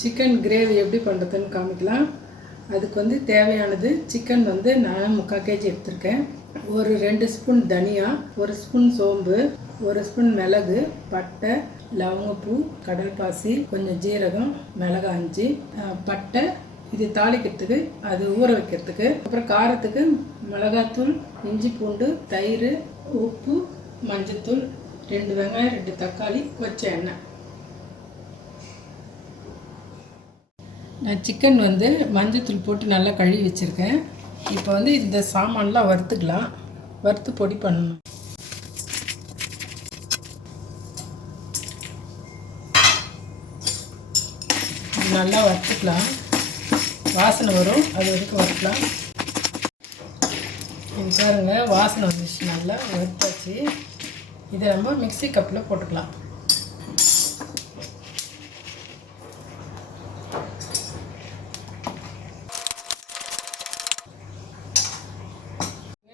Chicken gravy எப்படி பண்ணுறதுன்னு காமிக்கலாம். அதுக்கு வந்து தேவையானது சிக்கன் வந்து நான் 3/4 kg எடுத்திருக்கேன். ஒரு 2 ஸ்பூன் தனியா, 1 ஸ்பூன் சோம்பு, 1 ஸ்பூன் மிளகு, பட்டை, லவங்கப்பூ, கடல்பாசி, கொஞ்சம் ஜீரகம், மிளகாய் 5, பட்டை. இது தாளிக்கிறதுக்கு, அது ஊற வைக்கிறதுக்கு. அப்புறம் காரத்துக்கு மிளகாத்தூள், இஞ்சி பூண்டு, தயிர், உப்பு, மஞ்சத்தூள், 2 வெங்காயம், 2 தக்காளி, வச்ச எண்ணெய். நான் சிக்கன் வந்து மஞ்சத்தூள் போட்டு நல்லா கழுவி வச்சுருக்கேன். இப்போ வந்து இந்த சாமான்லாம் வறுத்துக்கலாம். வறுத்து பொடி பண்ணணும். நல்லா வறுத்துக்கலாம். வாசனை வரும், அது வரைக்கும் வறுக்கலாம். பாருங்க, வாசனை வந்துச்சு. நல்லா வறுத்தாச்சு. இதை நம்ம மிக்ஸி கப்பில் போட்டுக்கலாம்.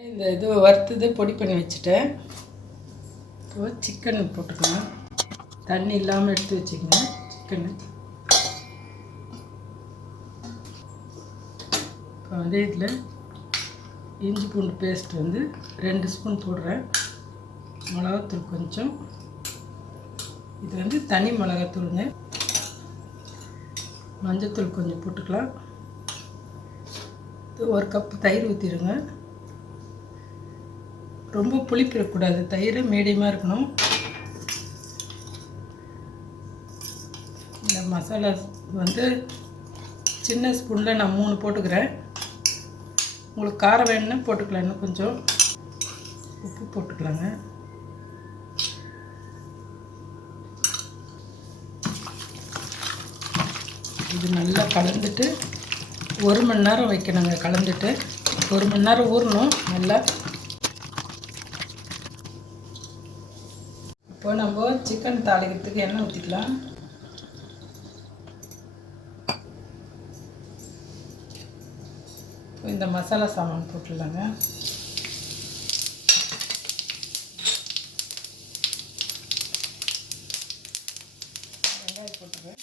இந்த இது வறுத்தது பொடி பண்ணி வச்சுட்டேன். இப்போ சிக்கன் போட்டுக்கலாம். தண்ணி இல்லாமல் எடுத்து வச்சுக்கோங்க சிக்கனு. இப்போ வந்து இதில் இஞ்சி பூண்டு பேஸ்ட் வந்து 2 ஸ்பூன் போடுறேன். மிளகாத்தூள் கொஞ்சம். இது வந்து தனி மிளகாத்தூளுங்க. மஞ்சத்தூள் கொஞ்சம் போட்டுக்கலாம். 1 கப்பு தயிர் ஊற்றிடுங்க. ரொம்ப புளிப்பு இருக்கக்கூடாது, தயிர் மீடியமாக இருக்கணும். இந்த மசாலா வந்து சின்ன ஸ்பூனில் நான் 3 போட்டுக்கிறேன். உங்களுக்கு காரம் வேணும்னா போட்டுக்கலாம். இன்னும் கொஞ்சம் உப்பு போட்டுக்கலாங்க. இது நல்லா கலந்துட்டு 1 மணி நேரம் வைக்கணுங்க. கலந்துட்டு 1 மணி நேரம் ஊறணும் நல்லா. இப்போ நம்ம சிக்கன் தாளிக்கிறதுக்கு எண்ணெய் ஊற்றிக்கலாம். இந்த மசாலா சாமான் போட்டுடலாங்க. வெங்காயம் போட்டுருவேன்.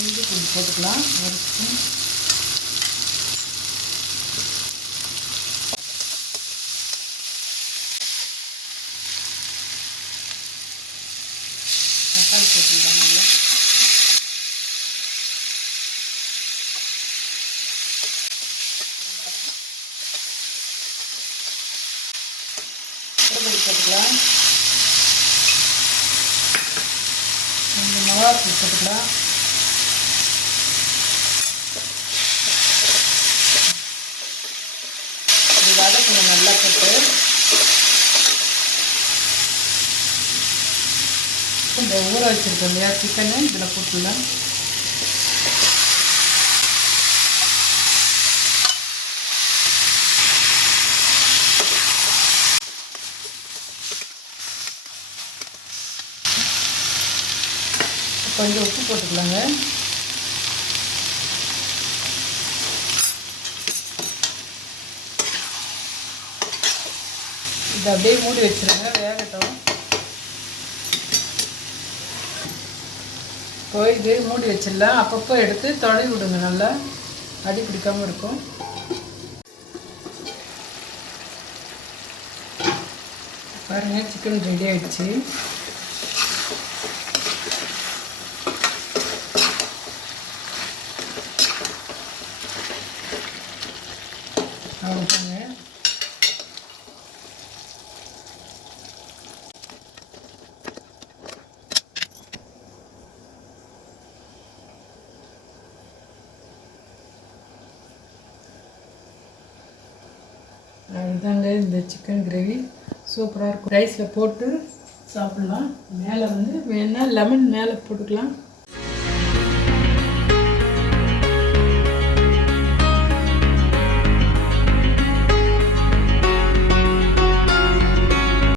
இஞ்சி பூண்டு போட்டுக்கலாம். 1 ஸ்பூன். தக்காளி போட்டுக்கலாம். நல்லா போட்டுக்கலாம். மிளகாத்தூள் போட்டுக்கலாம். இது வதக்கணும் நல்லா போட்டு. இந்த ஊற வச்சுருக்கோம் இல்லையா சிக்கனு, இதில் போட்டுக்கலாம். கொஞ்சம் உப்பு போட்டுக்கலாங்க. இது அப்படியே மூடி வச்சுருங்க, வேகட்டும். இப்போ இது மூடி வச்சிடலாம். அப்பப்போ எடுத்து தொலைவி விடுங்க, நல்லா அடி பிடிக்காமல் இருக்கும். பாருங்கள், சிக்கன் ரெடி ஆகிடுச்சு. அவ்வளோதாங்க. அதுதாங்க இந்த சிக்கன் கிரேவி. சூப்பராக இருக்கும். ரைஸில் போட்டு சாப்பிட்லாம். மேலே வந்து வேணால் லெமன் மேலே போட்டுக்கலாம்.